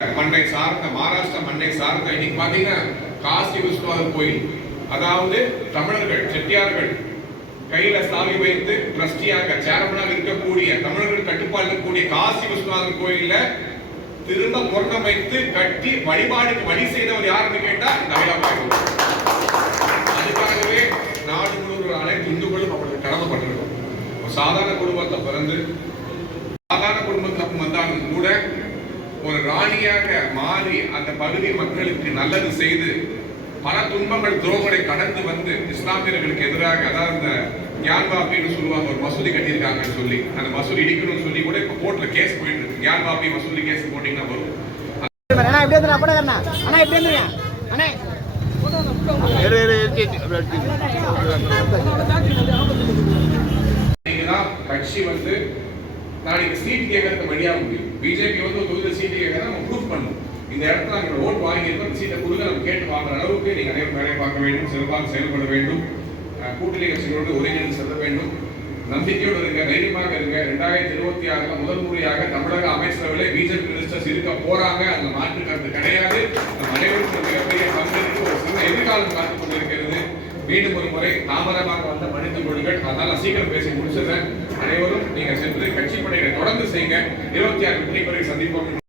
மண்ணை சார்ந்த மகாராஷ்டிரா மண்ணை சார்ந்த இன்னைக்கு பாத்தீங்கன்னா காசி விஸ்வநாதர் கோயில், அதாவது தமிழர்கள் செட்டியார்கள் கையில சாவி வைத்து ட்ரஸ்டியாக சேர்மனாக இருக்கக்கூடிய தமிழர்கள் கட்டுப்பாடு இருக்கக்கூடிய காசி விஸ்வநாதர் கோயில திரும்ப பொருத்தமைத்து கட்டி வழிபாடுக்கு வழி செய்தவர் யாருன்னு கேட்டா நகையாபாய். அதுக்காகவே நாடு முழுவதும் அனைத்து இந்துக்களும் அவங்களுக்கு கடமைப்பட்டிருக்கோம். சாதாரண குடும்பத்தை பிறந்து சாதாரண குடும்பத்தில் வந்தாலும் கூட ஒரு ராணியாக மாறி அந்த பகுதி மக்களுக்கு நல்லது செய்து பல துன்பங்கள் துரோகங்களை கடந்து வந்து இஸ்லாமியர்களுக்கு எதிராக, அதாவது இந்த ஞான்பாபின்னு சொல்லுவாங்க, ஒரு மசூதி கட்டியிருக்காங்கன்னு சொல்லி அந்த மசூதி இடிக்கணும்னு சொல்லி கூட இப்போ கோர்ட்ல கேஸ் போயிட்டு இருக்கு. ஞான்பாபி மசூதி கேஸ் போட்டீங்கன்னா வரும். கட்சி வந்து நாளைக்கு சீட் கேட்கறது வழியாக முடியும். பிஜேபி வந்து ஒரு தொகுதியில் சீட்டு கேட்கறத நம்ம ப்ரூஃப் பண்ணணும். இந்த இடத்துல நாங்கள் ஓட் வாங்கியிருக்கோம், சீட்டை கொடுக்க நம்ம கேட்டு வாங்குற அளவுக்கு நீங்கள் அனைவரும் வேலை பார்க்க வேண்டும், சிறப்பாக செயல்பட வேண்டும், கூட்டணி கட்சிகளோடு ஒருங்கிணைந்து செல்ல வேண்டும். நம்பிக்கையோடு இருங்க, தைரியமாக இருங்க. 2026 முதல் முறையாக தமிழக அமைச்சரவையில் பிஜேபி மினிஸ்டர்ஸ் இருக்க போறாங்க. அந்த மாற்று கருத்து கிடையாது. நம் அனைவருக்கும் மிகப்பெரிய பங்களிப்பு ஒரு சின்ன எதிர்காலம் காத்துக் கொண்டிருக்கிறது. மீண்டும் ஒரு முறை தாமதமாக வந்த மனித மொழிகள், அதனால சீக்கிரம் பேசி முடிச்சிடுறேன். அனைவரும் நீங்க சென்று கட்சி பணிகளை தொடர்ந்து செய்யுங்க. 26 வெற்றி பெற சந்திப்போம்.